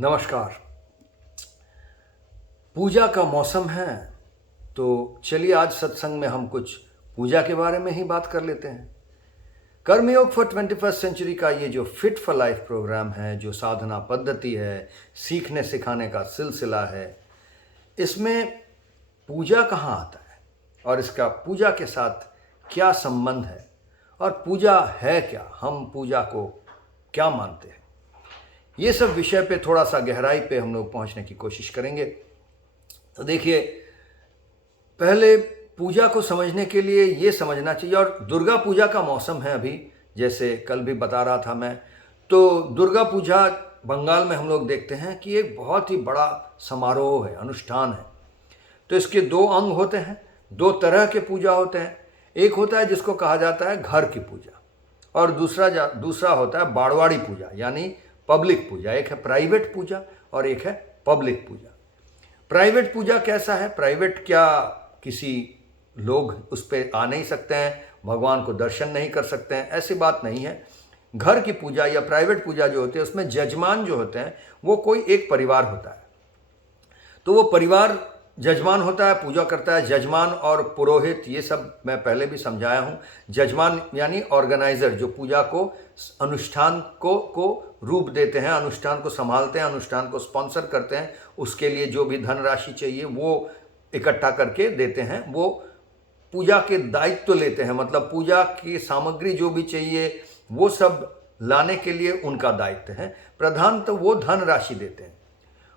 नमस्कार। पूजा का मौसम है तो चलिए आज सत्संग में हम कुछ पूजा के बारे में ही बात कर लेते हैं। कर्मयोग फॉर 21st सेंचुरी का ये जो फिट फॉर लाइफ प्रोग्राम है, जो साधना पद्धति है, सीखने सिखाने का सिलसिला है, इसमें पूजा कहाँ आता है और इसका पूजा के साथ क्या संबंध है और पूजा है क्या, हम पूजा को क्या मानते हैं, ये सब विषय पे थोड़ा सा गहराई पे हम लोग पहुंचने की कोशिश करेंगे। तो देखिए, पहले पूजा को समझने के लिए ये समझना चाहिए, और दुर्गा पूजा का मौसम है अभी, जैसे कल भी बता रहा था मैं, तो दुर्गा पूजा बंगाल में हम लोग देखते हैं कि एक बहुत ही बड़ा समारोह है, अनुष्ठान है। तो इसके दो अंग होते हैं, दो तरह के पूजा होते हैं। एक होता है जिसको कहा जाता है घर की पूजा, और दूसरा होता है बाड़वाड़ी पूजा यानी पब्लिक पूजा। एक है प्राइवेट पूजा और एक है पब्लिक पूजा। प्राइवेट पूजा कैसा है? प्राइवेट क्या किसी लोग उस पर आ नहीं सकते हैं, भगवान को दर्शन नहीं कर सकते हैं? ऐसी बात नहीं है। घर की पूजा या प्राइवेट पूजा जो होती है उसमें जजमान जो होते हैं वो कोई एक परिवार होता है। तो वो परिवार जजमान होता है, पूजा करता है। जजमान और पुरोहित, ये सब मैं पहले भी समझाया हूँ। जजमान यानी ऑर्गेनाइजर, जो पूजा को, अनुष्ठान को रूप देते हैं, अनुष्ठान को संभालते हैं, अनुष्ठान को स्पॉन्सर करते हैं, उसके लिए जो भी धनराशि चाहिए वो इकट्ठा करके देते हैं, वो पूजा के दायित्व लेते हैं। मतलब पूजा की सामग्री जो भी चाहिए वो सब लाने के लिए उनका दायित्व है। प्रधान तो वो धनराशि देते हैं,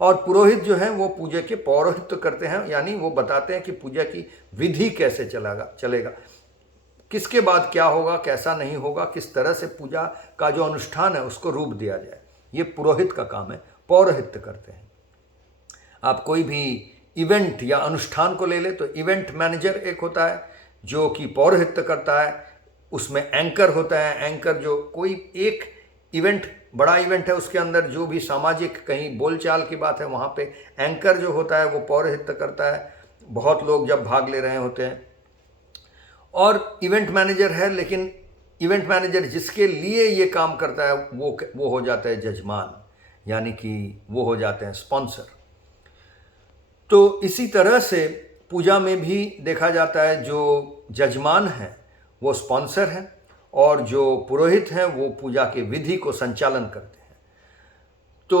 और पुरोहित जो है वो पूजा के पौरोहित्य करते हैं, यानी वो बताते हैं कि पूजा की विधि कैसे चलेगा, किसके बाद क्या होगा, कैसा नहीं होगा, किस तरह से पूजा का जो अनुष्ठान है उसको रूप दिया जाए। ये पुरोहित का काम है, पौरोहित्य करते हैं। आप कोई भी इवेंट या अनुष्ठान को ले ले तो इवेंट मैनेजर एक होता है जो कि पौरोहित्य करता है। उसमें एंकर होता है, एंकर जो कोई एक इवेंट, बड़ा इवेंट है, उसके अंदर जो भी सामाजिक कहीं बोलचाल की बात है वहाँ पे एंकर जो होता है वो पौरोहित्य करता है, बहुत लोग जब भाग ले रहे होते हैं। और इवेंट मैनेजर है, लेकिन इवेंट मैनेजर जिसके लिए ये काम करता है वो हो जाता है जजमान, यानी कि वो हो जाते हैं स्पॉन्सर। तो इसी तरह से पूजा में भी देखा जाता है, जो जजमान है वो स्पॉन्सर है और जो पुरोहित हैं वो पूजा के विधि को संचालन करते हैं। तो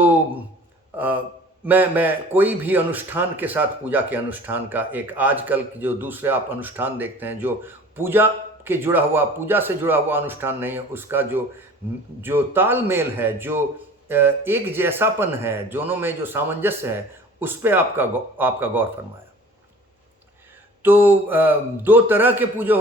मैं कोई भी अनुष्ठान के साथ, पूजा के अनुष्ठान का, एक आजकल की जो दूसरे आप अनुष्ठान देखते हैं जो पूजा पूजा से जुड़ा हुआ अनुष्ठान नहीं है, उसका जो तालमेल है, जो एक जैसापन है, दोनों में जो सामंजस्य है, उस पर आपका गौर फरमाया। तो दो तरह के पूजा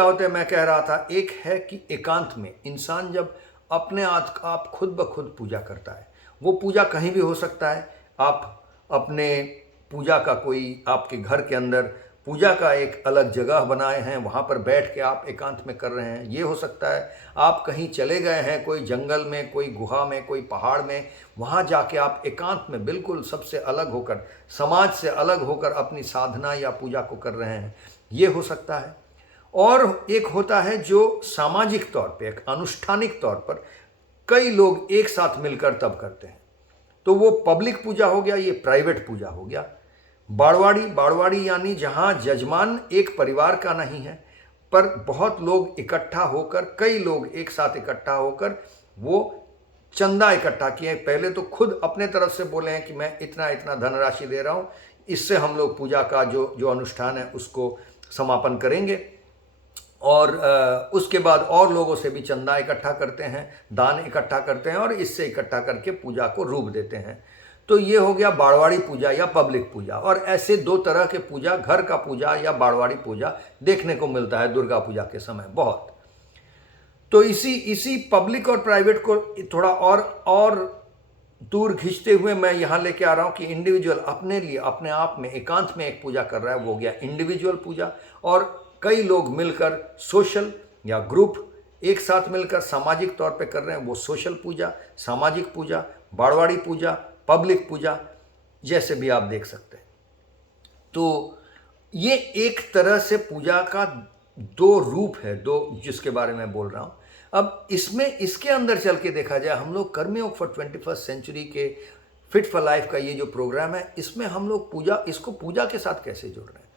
होते हैं, मैं कह रहा था। एक है कि एकांत में इंसान जब अपने आप खुद ब खुद पूजा करता है, वो पूजा कहीं भी हो सकता है। आप अपने पूजा का कोई, आपके घर के अंदर पूजा का एक अलग जगह बनाए हैं, वहाँ पर बैठ के आप एकांत में कर रहे हैं, ये हो सकता है। आप कहीं चले गए हैं, कोई जंगल में, कोई गुहा में, कोई पहाड़ में, वहाँ जाके आप एकांत में बिल्कुल सबसे अलग होकर, समाज से अलग होकर अपनी साधना या पूजा को कर रहे हैं, ये हो सकता है। और एक होता है जो सामाजिक तौर पे, एक अनुष्ठानिक तौर पर कई लोग एक साथ मिलकर तब करते हैं, तो वो पब्लिक पूजा हो गया, ये प्राइवेट पूजा हो गया। बाड़वाड़ी यानी जहाँ जजमान एक परिवार का नहीं है, पर बहुत लोग इकट्ठा होकर, कई लोग एक साथ इकट्ठा होकर वो चंदा इकट्ठा किए। पहले तो खुद अपने तरफ से बोले हैं कि मैं इतना इतना धनराशि दे रहा हूँ, इससे हम लोग पूजा का जो अनुष्ठान है उसको समापन करेंगे। और उसके बाद और लोगों से भी चंदा इकट्ठा करते हैं, दान इकट्ठा करते हैं, और इससे इकट्ठा करके पूजा को रूप देते हैं। तो ये हो गया बाड़वाड़ी पूजा या पब्लिक पूजा। और ऐसे दो तरह के पूजा, घर का पूजा या पूजा, देखने को मिलता है दुर्गा पूजा के समय बहुत। तो इसी पब्लिक और प्राइवेट को थोड़ा और दूर खींचते हुए मैं यहाँ लेके आ रहा हूँ कि इंडिविजुअल अपने लिए, अपने आप में एकांत में एक पूजा कर रहा है, वो गया इंडिविजुअल पूजा। और कई लोग मिलकर सोशल या ग्रुप एक साथ मिलकर सामाजिक तौर पे कर रहे हैं, वो सोशल पूजा, सामाजिक पूजा, बाड़वाड़ी पूजा, पब्लिक पूजा, जैसे भी आप देख सकते हैं। तो ये एक तरह से पूजा का दो रूप है, दो, जिसके बारे में बोल रहा हूँ। अब इसके अंदर चल के देखा जाए, हम लोग कर्मयोग फॉर 21st सेंचुरी के फिट फॉर लाइफ का ये जो प्रोग्राम है, इसमें हम लोग इसको पूजा के साथ कैसे जोड़ रहे हैं।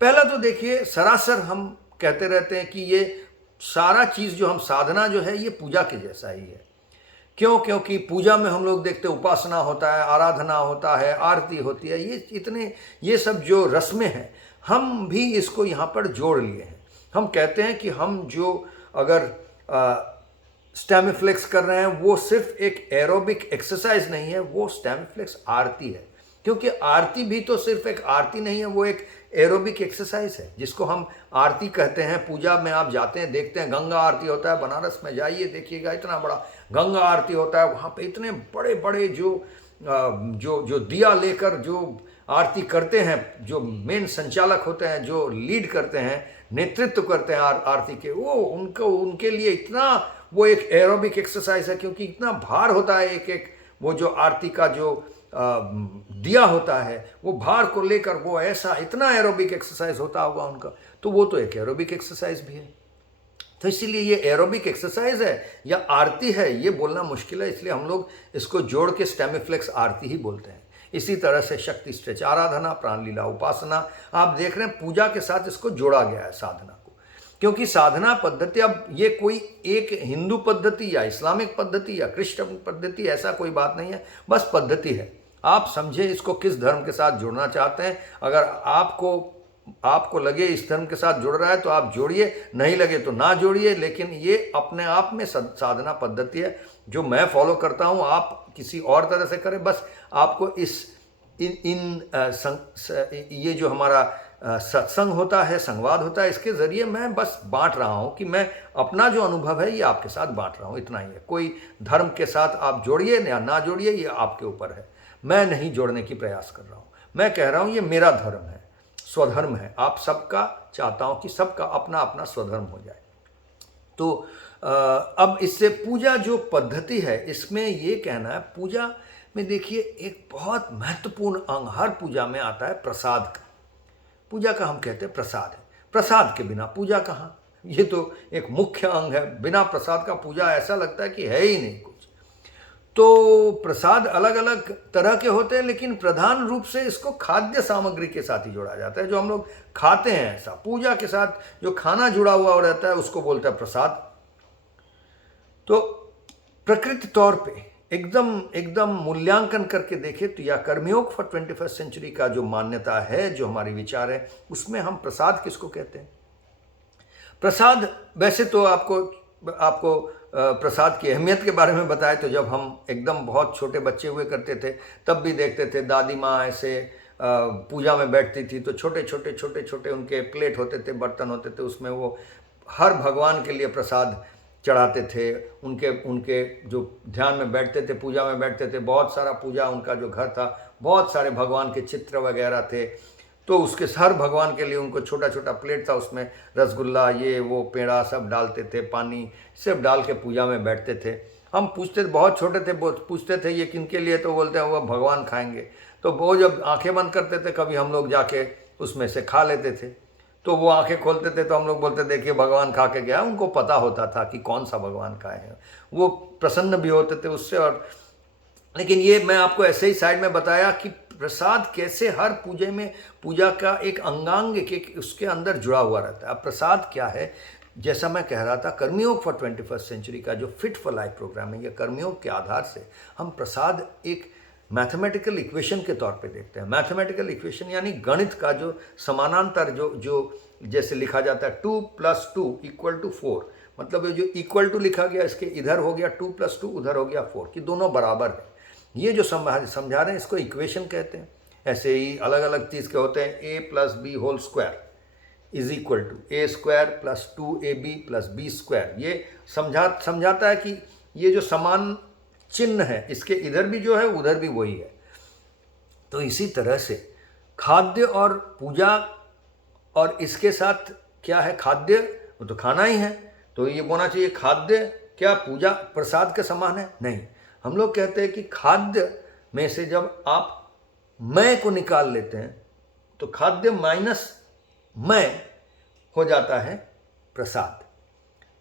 पहला तो देखिए, सरासर हम कहते रहते हैं कि ये सारा चीज़ जो हम साधना जो है ये पूजा के जैसा ही है। क्यों? क्योंकि पूजा में हम लोग देखते उपासना होता है, आराधना होता है, आरती होती है, ये सब जो रस्में हैं, हम भी इसको यहाँ पर जोड़ लिए हैं। हम कहते हैं कि हम जो अगर स्टैमिफ्लेक्स कर रहे हैं वो सिर्फ एक एरोबिक एक्सरसाइज नहीं है, वो स्टैमिफ्लेक्स आरती है। क्योंकि आरती भी तो सिर्फ एक आरती नहीं है, वो एक एरोबिक एक्सरसाइज है जिसको हम आरती कहते हैं। पूजा में आप जाते हैं, देखते हैं गंगा आरती होता है, बनारस में जाइए देखिएगा, इतना बड़ा गंगा आरती होता है। वहाँ पे इतने बड़े बड़े जो दिया लेकर जो आरती करते हैं, जो मेन संचालक होते हैं, जो लीड करते हैं, नेतृत्व करते हैं आरती के, वो उनके लिए इतना वो एक एरोबिक एक्सरसाइज है। क्योंकि इतना भार होता है एक वो जो आरती का जो दिया होता है, वो भार को लेकर वो ऐसा इतना एरोबिक एक्सरसाइज होता होगा उनका, तो वो तो एक एरोबिक एक्सरसाइज भी है। तो इसीलिए ये एरोबिक एक्सरसाइज है या आरती है, ये बोलना मुश्किल है, इसलिए हम लोग इसको जोड़ के स्टैमिफ्लेक्स आरती ही बोलते हैं। इसी तरह से शक्ति स्ट्रेच आराधना, प्राण लीला उपासना, आप देख रहे हैं पूजा के साथ इसको जोड़ा गया है साधना को। क्योंकि साधना पद्धति, अब ये कोई एक हिंदू पद्धति या इस्लामिक पद्धति या क्रिश्चियन पद्धति ऐसा कोई बात नहीं है, बस पद्धति है। आप समझे इसको किस धर्म के साथ जुड़ना चाहते हैं। अगर आपको लगे इस धर्म के साथ जुड़ रहा है तो आप जोड़िए, नहीं लगे तो ना जोड़िए। लेकिन ये अपने आप में साधना पद्धति है जो मैं फॉलो करता हूँ। आप किसी और तरह से करें, बस आपको ये जो हमारा सत्संग होता है, संवाद होता है, इसके ज़रिए मैं बस बांट रहा हूँ कि मैं अपना जो अनुभव है ये आपके साथ बांट रहा हूँ, इतना ही है। कोई धर्म के साथ आप जोड़िए या ना जोड़िए, ये आपके ऊपर है। मैं नहीं जोड़ने की प्रयास कर रहा हूँ, मैं कह रहा हूँ ये मेरा धर्म है, स्वधर्म है। आप सबका चाहता हूँ कि सबका अपना अपना स्वधर्म हो जाए। तो अब इससे पूजा जो पद्धति है, इसमें ये कहना है, पूजा में देखिए एक बहुत महत्वपूर्ण अंग हर पूजा में आता है, प्रसाद का। पूजा का हम कहते हैं प्रसाद है। प्रसाद के बिना पूजा कहाँ, ये तो एक मुख्य अंग है। बिना प्रसाद का पूजा ऐसा लगता है कि है ही नहीं कुछ। तो प्रसाद अलग अलग तरह के होते हैं, लेकिन प्रधान रूप से इसको खाद्य सामग्री के साथ ही जोड़ा जाता है। जो हम लोग खाते हैं, ऐसा पूजा के साथ जो खाना जुड़ा हुआ रहता है उसको बोलते हैं प्रसाद। तो प्रकृति तौर पे एकदम मूल्यांकन करके देखें तो या कर्मयोग फॉर 21st सेंचुरी का जो मान्यता है, जो हमारी विचार है, उसमें हम प्रसाद किसको कहते हैं। प्रसाद, वैसे तो आपको प्रसाद की अहमियत के बारे में बताए तो जब हम एकदम बहुत छोटे बच्चे हुए करते थे तब भी देखते थे, दादी माँ ऐसे पूजा में बैठती थी तो छोटे छोटे उनके प्लेट होते थे, बर्तन होते थे, उसमें वो हर भगवान के लिए प्रसाद चढ़ाते थे। उनके जो ध्यान में बैठते थे, पूजा में बैठते थे, बहुत सारा पूजा, उनका जो घर था बहुत सारे भगवान के चित्र वगैरह थे, तो उसके हर भगवान के लिए उनको छोटा छोटा प्लेट था, उसमें रसगुल्ला, ये वो पेड़ा सब डालते थे, पानी सब डाल के पूजा में बैठते थे। हम पूछते थे, बहुत छोटे थे, पूछते थे ये किनके लिए, तो बोलते हैं वो भगवान खाएंगे। तो वो जब आंखें बंद करते थे, कभी हम लोग जाके उसमें से खा लेते थे, तो वो आंखें खोलते थे तो हम लोग बोलते देखिए भगवान खा के गया। उनको पता होता था कि कौन सा भगवान खाए हैं, वो प्रसन्न भी होते थे उससे। और लेकिन ये मैं आपको ऐसे ही साइड में बताया कि प्रसाद कैसे हर पूजा का एक अंगांग उसके अंदर जुड़ा हुआ रहता है। अब प्रसाद क्या है, जैसा मैं कह रहा था, कर्मयोग फॉर 21st सेंचुरी का जो फिट फॉर लाइफ प्रोग्राम है, या कर्मयोग के आधार से हम प्रसाद एक मैथमेटिकल इक्वेशन के तौर पे देखते हैं। मैथमेटिकल इक्वेशन यानी गणित का जो समानांतर जो जैसे लिखा जाता है 2 + 2 = 4, मतलब ये जो इक्वल टू लिखा गया, इसके इधर हो गया 2 + 2, उधर हो गया 4, कि दोनों बराबर है। ये जो समझा रहे हैं इसको इक्वेशन कहते हैं। ऐसे ही अलग अलग चीज़ के होते हैं, a + b whole square = a² + 2ab + b²। ये समझाता है कि ये जो समान चिन्ह है, इसके इधर भी जो है उधर भी वही है। तो इसी तरह से खाद्य और पूजा, और इसके साथ क्या है, खाद्य वो तो खाना ही है, तो ये बोलना चाहिए खाद्य क्या पूजा प्रसाद के समान है? नहीं, हम लोग कहते हैं कि खाद्य में से जब आप मैं को निकाल लेते हैं तो खाद्य माइनस मैं हो जाता है प्रसाद।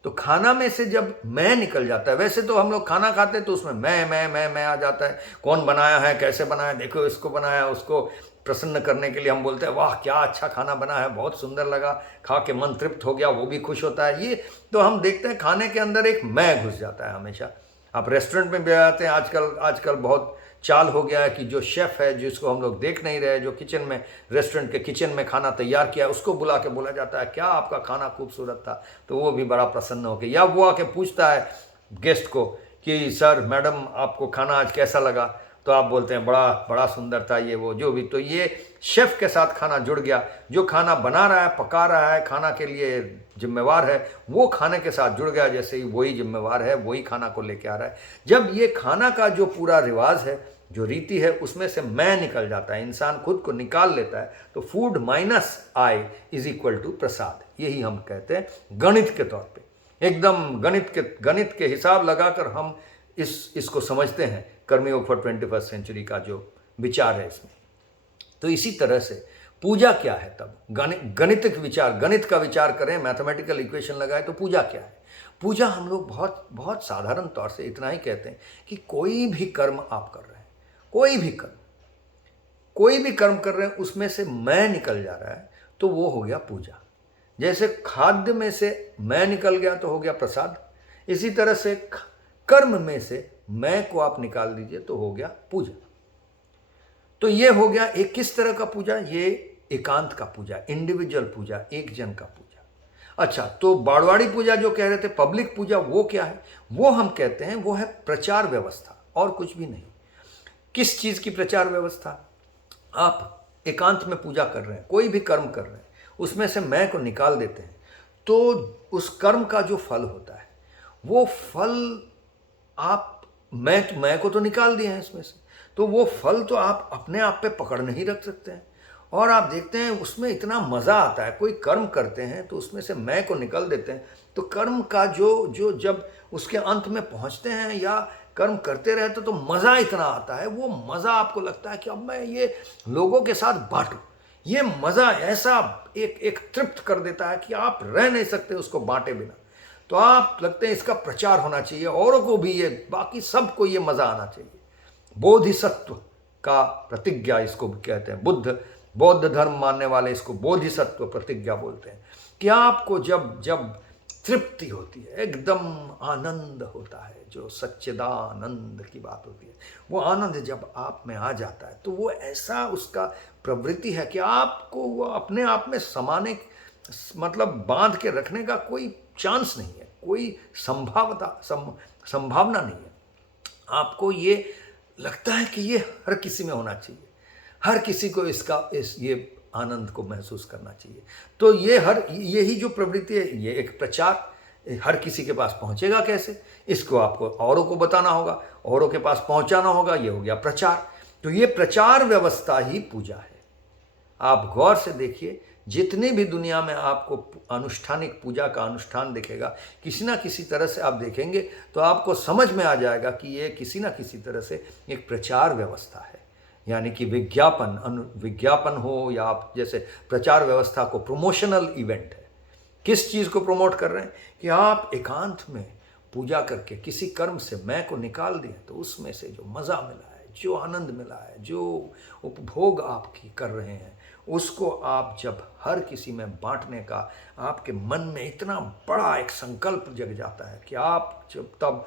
तो खाना में से जब मैं निकल जाता है, वैसे तो हम लोग खाना खाते हैं तो उसमें मैं आ जाता है, कौन बनाया है, कैसे बनाया, देखो इसको बनाया, उसको प्रसन्न करने के लिए हम बोलते हैं वाह क्या अच्छा खाना बना है, बहुत सुंदर लगा, खा के मन तृप्त हो गया, वो भी खुश होता है। ये तो हम देखते हैं खाने के अंदर एक मैं घुस जाता है हमेशा। आप रेस्टोरेंट में भी आते हैं, आजकल बहुत चाल हो गया है कि जो शेफ़ है जिसको हम लोग देख नहीं रहे, जो किचन में, रेस्टोरेंट के किचन में खाना तैयार किया, उसको बुला के बोला जाता है क्या आपका खाना खूबसूरत था, तो वो भी बड़ा प्रसन्न होकर, या वो आके पूछता है गेस्ट को कि सर मैडम आपको खाना आज कैसा लगा, तो आप बोलते हैं बड़ा बड़ा सुंदर था, ये वो जो भी। तो ये शेफ़ के साथ खाना जुड़ गया, जो खाना बना रहा है, पका रहा है, खाना के लिए जिम्मेवार है, वो खाने के साथ जुड़ गया, जैसे ही वही जिम्मेवार है, वही खाना को लेके आ रहा है। जब ये खाना का जो पूरा रिवाज है, जो रीति है, उसमें से मैं निकल जाता है, इंसान खुद को निकाल लेता है, तो food minus I is equal to prasad. यही हम कहते हैं गणित के तौर पे, एकदम गणित के हिसाब लगाकर हम इसको समझते हैं कर्मयोग फॉर 21st सेंचुरी का जो विचार है इसमें। तो इसी तरह से पूजा क्या है, तब गणित का विचार करें, मैथमेटिकल इक्वेशन लगाए तो पूजा क्या है। पूजा हम लोग बहुत बहुत साधारण तौर से इतना ही कहते हैं कि कोई भी कर्म आप कर रहे हैं, कोई भी कर्म कर रहे हैं, उसमें से मैं निकल जा रहा है, तो वो हो गया पूजा। जैसे खाद्य में से मैं निकल गया तो हो गया प्रसाद, इसी तरह से कर्म में से मैं को आप निकाल दीजिए तो हो गया पूजा। तो ये हो गया एक किस तरह का पूजा, ये एकांत का पूजा, इंडिविजुअल पूजा, एक जन का पूजा। अच्छा, तो बाड़वाड़ी पूजा जो कह रहे थे, पब्लिक पूजा, वो क्या है? वो हम कहते हैं वो है प्रचार व्यवस्था, और कुछ भी नहीं। किस चीज की प्रचार व्यवस्था? आप एकांत में पूजा कर रहे हैं, कोई भी कर्म कर रहे हैं, उसमें से मैं को निकाल देते हैं, तो उस कर्म का जो फल होता है, वो फल आप मैं को तो निकाल दिए हैं इसमें से, तो वो फल तो आप अपने आप पे पकड़ नहीं रख सकते हैं। और आप देखते हैं उसमें इतना मज़ा आता है, कोई कर्म करते हैं तो उसमें से मैं को निकल देते हैं, तो कर्म का जो जब उसके अंत में पहुंचते हैं या कर्म करते रहते तो मज़ा इतना आता है, वो मज़ा आपको लगता है कि अब मैं ये लोगों के साथ बांटूं। ये मज़ा ऐसा एक तृप्त कर देता है कि आप रह नहीं सकते उसको बांटे बिना। तो आप लगते हैं इसका प्रचार होना चाहिए, औरों को भी, ये बाकी सबको ये मज़ा आना चाहिए। बोधिसत्व का प्रतिज्ञा इसको कहते हैं, बौद्ध धर्म मानने वाले इसको बोधिसत्व प्रतिज्ञा बोलते हैं, कि आपको जब तृप्ति होती है, एकदम आनंद होता है, जो सच्चिदानंद की बात होती है, वो आनंद जब आप में आ जाता है, तो वो ऐसा उसका प्रवृत्ति है कि आपको वो अपने आप में समाने, मतलब बांध के रखने का कोई चांस नहीं है, कोई संभावना नहीं है। आपको ये लगता है कि ये हर किसी में होना चाहिए, हर किसी को ये आनंद को महसूस करना चाहिए। तो यही जो प्रवृत्ति है, ये एक प्रचार, हर किसी के पास पहुंचेगा कैसे, इसको आपको औरों को बताना होगा, औरों के पास पहुंचाना होगा, ये हो गया प्रचार। तो ये प्रचार व्यवस्था ही पूजा है। आप गौर से देखिए, जितनी भी दुनिया में आपको अनुष्ठानिक पूजा का अनुष्ठान दिखेगा, किसी ना किसी तरह से आप देखेंगे तो आपको समझ में आ जाएगा कि ये किसी ना किसी तरह से एक प्रचार व्यवस्था है। यानी कि विज्ञापन हो, या आप जैसे प्रचार व्यवस्था को प्रमोशनल इवेंट है। किस चीज़ को प्रमोट कर रहे हैं? कि आप एकांत में पूजा करके किसी कर्म से मैं को निकाल दें, तो उसमें से जो मज़ा मिला है, जो आनंद मिला है, जो उपभोग आपकी कर रहे हैं, उसको आप जब हर किसी में बांटने का आपके मन में इतना बड़ा एक संकल्प जग जाता है कि आप तब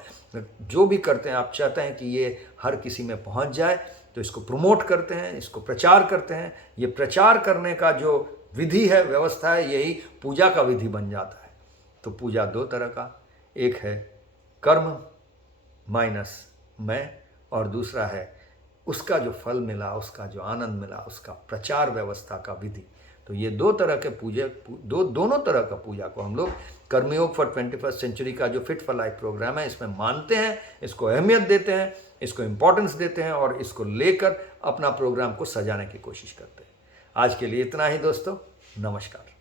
जो भी करते हैं, आप चाहते हैं कि ये हर किसी में पहुंच जाए, तो इसको प्रमोट करते हैं, इसको प्रचार करते हैं। ये प्रचार करने का जो विधि है, व्यवस्था है, यही पूजा का विधि बन जाता है। तो पूजा दो तरह का, एक है कर्म माइनस मैं, और दूसरा है उसका जो फल मिला, उसका जो आनंद मिला, उसका प्रचार व्यवस्था का विधि। तो ये दो तरह के दोनों तरह का पूजा को हम लोग कर्मयोग फॉर 21st सेंचुरी का जो फिट फॉर लाइफ प्रोग्राम है, इसमें मानते हैं, इसको अहमियत देते हैं, इसको इम्पोर्टेंस देते हैं, और इसको लेकर अपना प्रोग्राम को सजाने की कोशिश करते हैं। आज के लिए इतना ही दोस्तों, नमस्कार।